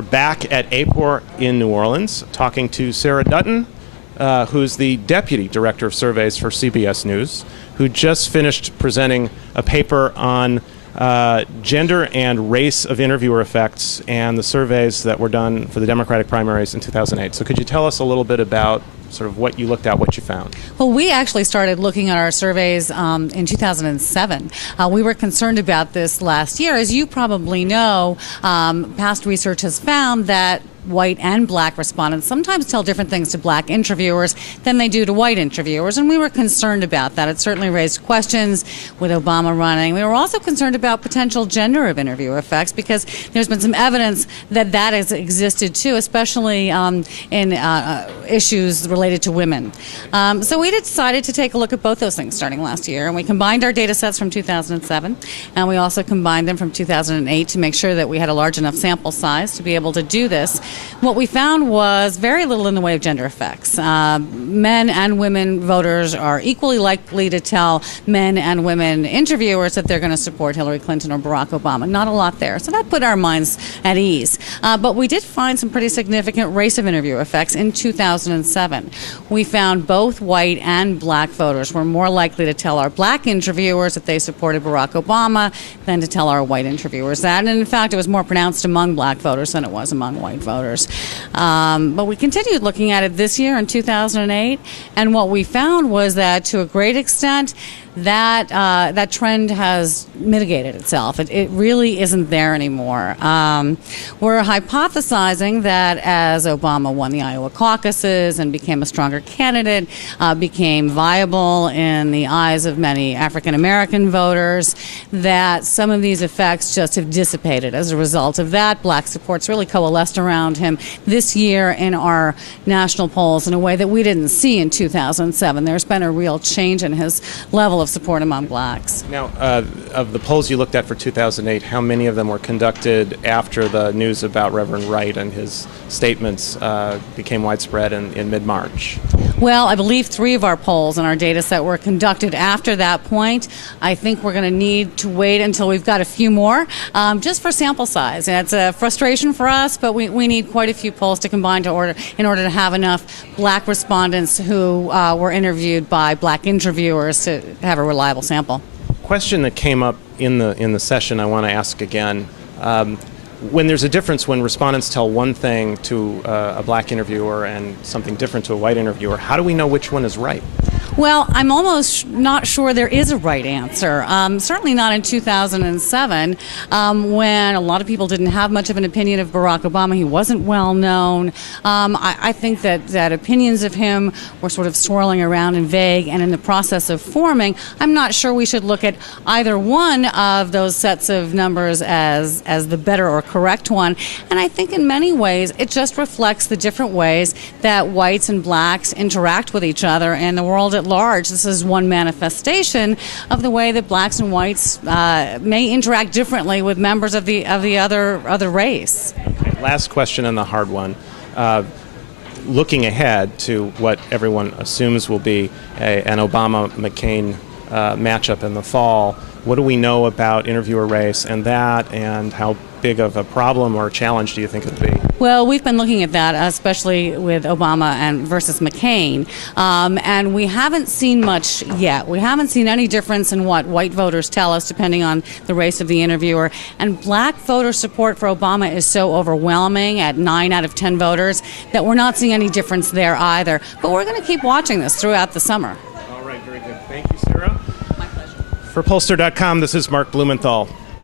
We're back at AAPOR in New Orleans talking to Sarah Dutton, who's the Deputy Director of Surveys for CBS News, who just finished presenting a paper on gender and race of interviewer effects and the surveys that were done for the Democratic primaries in 2008. So could you tell us a little bit about sort of what you looked at, what you found? Well, we actually started looking at our surveys in 2007. We were concerned about this last year. As you probably know, past research has found that white and black respondents sometimes tell different things to black interviewers than they do to white interviewers, and we were concerned about that. It certainly raised questions with Obama running. We were also concerned about potential gender of interview effects because there's been some evidence that that has existed too, especially in issues related to women. So we decided to take a look at both those things starting last year, and we combined our data sets from 2007, and we also combined them from 2008 to make sure that we had a large enough sample size to be able to do this. What we found was very little in the way of gender effects. Men and women voters are equally likely to tell men and women interviewers that they're going to support Hillary Clinton or Barack Obama. Not a lot there. So that put our minds at ease. But we did find some pretty significant race of interview effects in 2007. We found both white and black voters were more likely to tell our black interviewers that they supported Barack Obama than to tell our white interviewers that. And in fact, it was more pronounced among black voters than it was among white voters. But we continued looking at it this year in 2008, and what we found was that to a great extent, that trend has mitigated itself. It really isn't there anymore. We're hypothesizing that as Obama won the Iowa caucuses and became a stronger candidate, became viable in the eyes of many African American voters, that some of these effects just have dissipated. As a result of that, black support's really coalesced around him this year in our national polls in a way that we didn't see in 2007. There's been a real change in his level of support among blacks. Now, of the polls you looked at for 2008, how many of them were conducted after the news about Reverend Wright and his statements became widespread in mid-March? Well, I believe 3 of our polls in our data set were conducted after that point. I think we're going to need to wait until we've got a few more, just for sample size. And it's a frustration for us, but we need quite a few polls to combine in order to have enough black respondents who were interviewed by black interviewers to have a reliable sample. Question that came up in the session I want to ask again. When there's a difference when respondents tell one thing to a black interviewer and something different to a white interviewer, how do we know which one is right? Well, I'm almost not sure there is a right answer. Certainly not in 2007, when a lot of people didn't have much of an opinion of Barack Obama. He wasn't well known. I think that opinions of him were sort of swirling around and vague and in the process of forming. I'm not sure we should look at either one of those sets of numbers as the better or correct one. And I think in many ways it just reflects the different ways that whites and blacks interact with each other in the world at large. This is one manifestation of the way that blacks and whites may interact differently with members of the other race. Okay, last question and the hard one. Looking ahead to what everyone assumes will be an Obama-McCain matchup in the fall, what do we know about interviewer race and how big of a problem or challenge do you think it would be? Well, we've been looking at that, especially with Obama versus McCain, and we haven't seen much yet. We haven't seen any difference in what white voters tell us, depending on the race of the interviewer. And black voter support for Obama is so overwhelming at 9 out of 10 voters that we're not seeing any difference there either. But we're going to keep watching this throughout the summer. All right, very good. Thank you, Sarah. My pleasure. For Pollster.com, this is Mark Blumenthal.